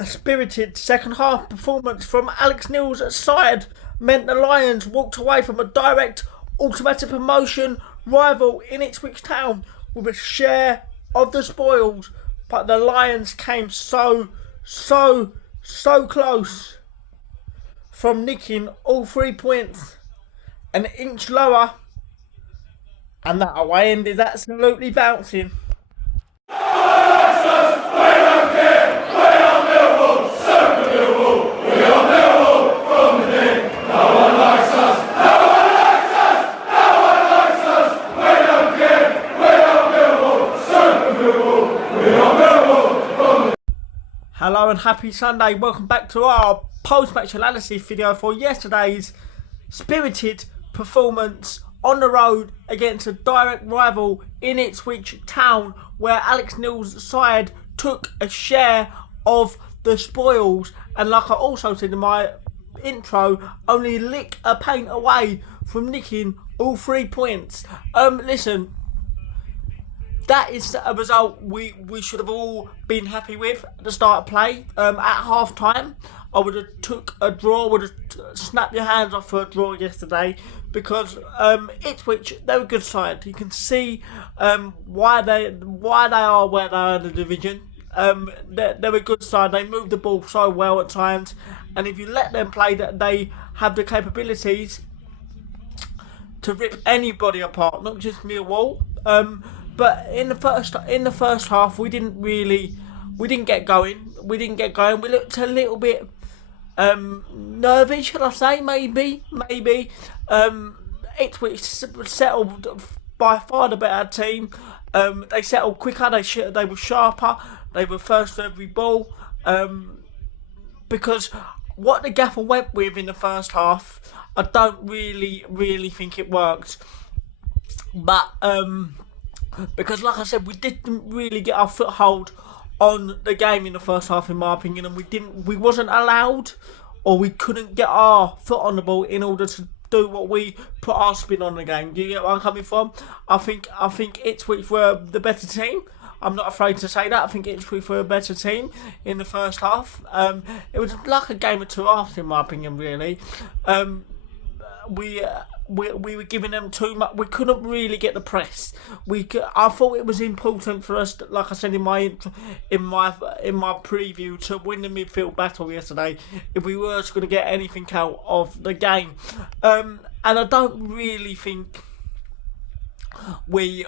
A spirited second half performance from Alex Neil's side meant the Lions walked away from a direct automatic promotion rival in Ipswich Town with a share of the spoils, but the Lions came so close from nicking all 3 points. An inch lower and that away end is absolutely bouncing. Hello and happy Sunday. Welcome back to our post-match analysis video for yesterday's spirited performance on the road against a direct rival in Ipswich Town, where Alex Neil's side took a share of the spoils, and like I also said in my intro, only lick a paint away from nicking all 3 points. Listen, that is a result we should have all been happy with at the start of play. At half time, I would have took a draw, would have snapped your hands off for a draw yesterday, because Ipswich, they're a good side. You can see why they are where they are in the division. They're a good side. They move the ball so well at times, and if you let them play, that they have the capabilities to rip anybody apart, not just Millwall. But in the first half, we didn't get going. We looked a little bit nervy, should I say? Maybe. Ipswich settled by far the better team. They settled quicker. They were sharper. They were first to every ball. Because what the gaffer went with in the first half, I don't really think it worked. But because, like I said, we didn't really get our foothold on the game in the first half, in my opinion, and we wasn't allowed, or we couldn't get our foot on the ball in order to do what we put our spin on the game. Do you get where I'm coming from? I think Ipswich were the better team. I'm not afraid to say that. I think Ipswich were a better team in the first half. It was like a game of two halves, in my opinion, really. We were giving them too much. We couldn't really get the press. I thought it was important for us, like I said in my preview, to win the midfield battle yesterday if we were going to get anything out of the game. And I don't really think we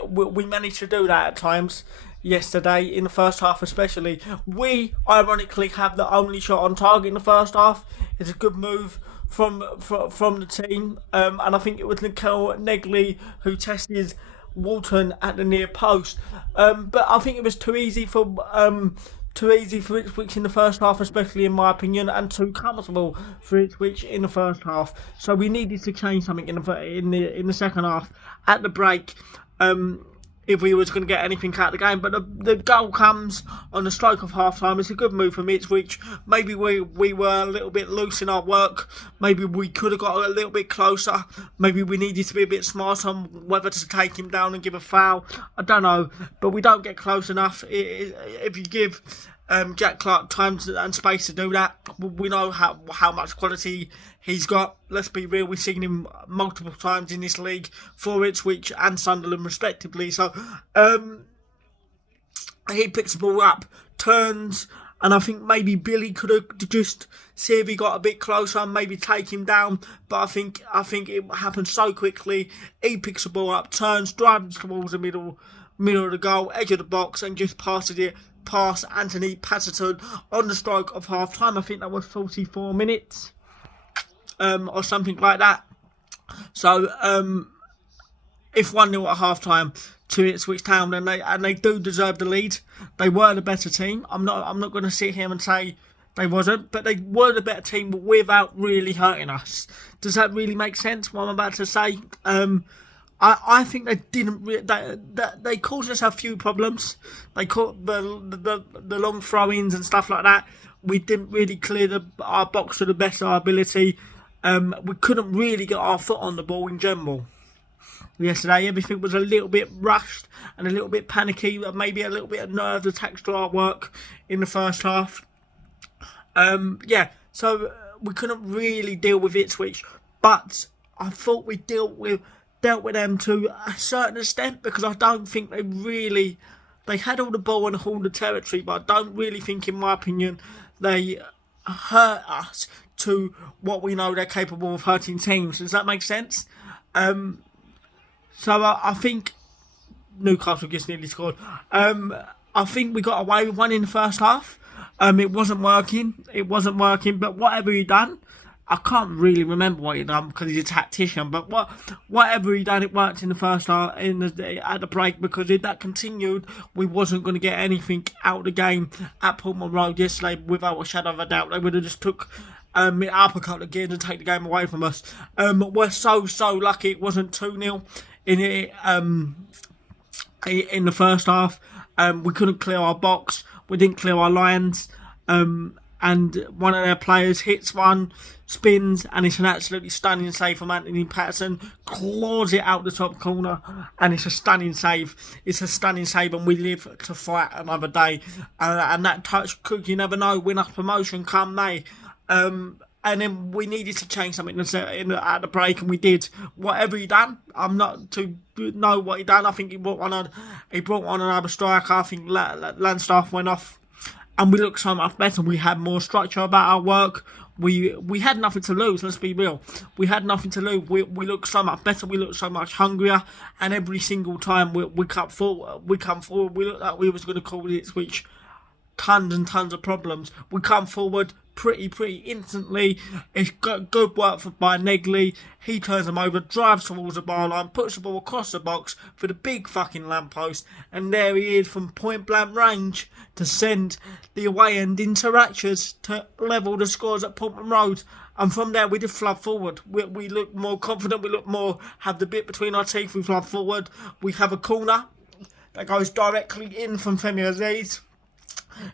managed to do that at times yesterday in the first half, especially. We ironically have the only shot on target in the first half. It's a good move from the team, and I think it was Nicole Negley who tested Walton at the near post. But I think it was too easy for Ipswich in the first half, especially in my opinion, and too comfortable for Ipswich in the first half. So we needed to change something in the second half at the break. If we was going to get anything out of the game. But the goal comes on the stroke of half time. It's a good move from Ipswich. Maybe we were a little bit loose in our work. Maybe we could have got a little bit closer. Maybe we needed to be a bit smart on whether to take him down and give a foul. I don't know. But we don't get close enough. If you give Jack Clark time and space to do that, we know how much quality he's got. Let's be real, we've seen him multiple times in this league for Ipswich and Sunderland respectively. So he picks the ball up, turns, and I think maybe Billy could have just see if he got a bit closer and maybe take him down. But I think it happened so quickly. He picks the ball up, turns, drives towards the middle of the goal, edge of the box, and just passes it past Anthony Patterson on the stroke of half time. I think that was 44 minutes. Or something like that. So if 1-0 at half time to Ipswich Town, and they do deserve the lead. They were the better team. I'm not going to sit here and say they wasn't, but they were the better team without really hurting us. Does that really make sense, what I'm about to say? I think they didn't. They caused us a few problems. They caught the long throw-ins and stuff like that. We didn't really clear our box to the best of our ability. We couldn't really get our foot on the ball in general. Yesterday, everything was a little bit rushed and a little bit panicky, maybe a little bit of nerves attached to our work in the first half. Yeah, so we couldn't really deal with Ipswich, but I thought we dealt with them to a certain extent, because I don't think they had all the ball and all the territory, but I don't really think, in my opinion, they hurt us to what we know they're capable of hurting teams. Does that make sense? So I think Newcastle just nearly scored. I think we got away with one in the first half. It wasn't working. But whatever he done, I can't really remember what he done because he's a tactician. But whatever he done, it worked in the first half at the break, because if that continued, we wasn't going to get anything out of the game at Portman Road yesterday without a shadow of a doubt. They would have just took it up a couple of gears and take the game away from us. We're so lucky it wasn't 2-0 in the first half. We couldn't clear our box. We didn't clear our lines. And one of their players hits one, spins, and it's an absolutely stunning save from Anthony Patterson. Claws it out the top corner, and it's a stunning save. And we live to fight another day. And that touch could, you never know, win us promotion come May. And then we needed to change something at the break, and we did. Whatever he done, I'm not to know what he done. I think he brought on another striker. I think Landstaff went off, and we looked so much better. We had more structure about our work. We had nothing to lose. Let's be real. We had nothing to lose. We looked so much better. We looked so much hungrier. And every single time we come forward, we looked like we was going to cause Ipswich tons and tons of problems. We come forward pretty instantly. It's got good work by Negley. He turns them over, drives towards the bar line, puts the ball across the box for the big fucking lamppost, and there he is from point blank range to send the away end into Ratchers to level the scores at Portman Road. And from there we did flood forward. We look more confident, we look more, have the bit between our teeth, we flood forward. We have a corner that goes directly in from Femi Aziz.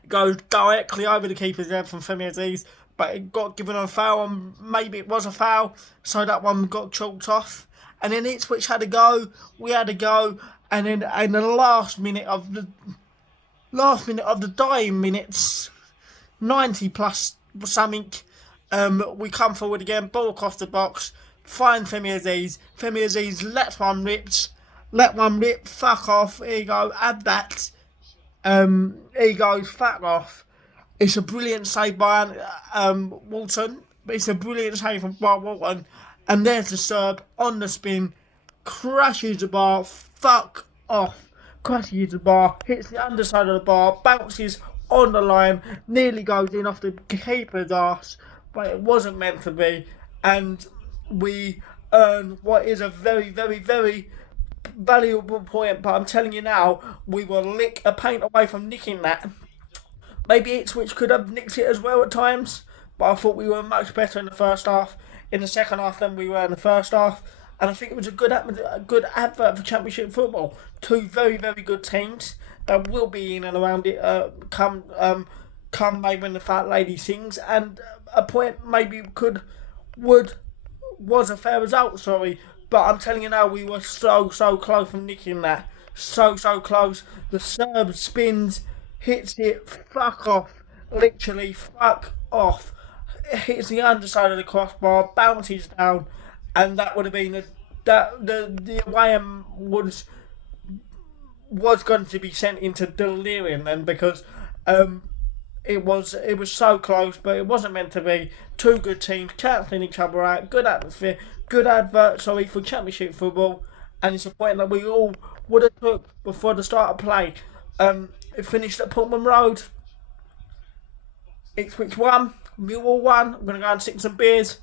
Goes directly over the keeper's head from Femi Aziz, but it got given a foul, and maybe it was a foul, so that one got chalked off. And then Ipswich had a go, we had a go, and then in the last minute of the dying minutes, 90 plus something, we come forward again, ball across the box, find Femi Aziz. Femi Aziz let one rip, fuck off, here you go, add that. He goes, fuck off. It's a brilliant save by Walton. It's a brilliant save from Walton. And there's the serve on the spin. Crashes the bar. Fuck off. Crashes the bar. Hits the underside of the bar. Bounces on the line. Nearly goes in off the keeper's arse. But it wasn't meant to be. And we earn what is a very valuable point, but I'm telling you now, we will lick a paint away from nicking that. Maybe Ipswich could have nicked it as well at times, but I thought we were much better in the first half, in the second half than we were in the first half, and I think it was a good advert for Championship football. Two very good teams that will be in and around it come May when the fat lady sings, and a point maybe was a fair result, sorry. But I'm telling you now, we were so close from nicking that. So close. The Serb spins, hits it, fuck off. Literally, fuck off. It hits the underside of the crossbar, bounces down, and that would have been the away end was going to be sent into delirium then, because it was so close, but it wasn't meant to be. Two good teams cancelling each other out, good atmosphere, good advert, for Championship football, and it's a point that we all would have took before the start of play. It finished at Portman Road. Ipswich won, Millwall won. I'm going to go and sip some beers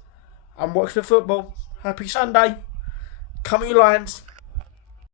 and watch the football. Happy Sunday. Come on, you Lions.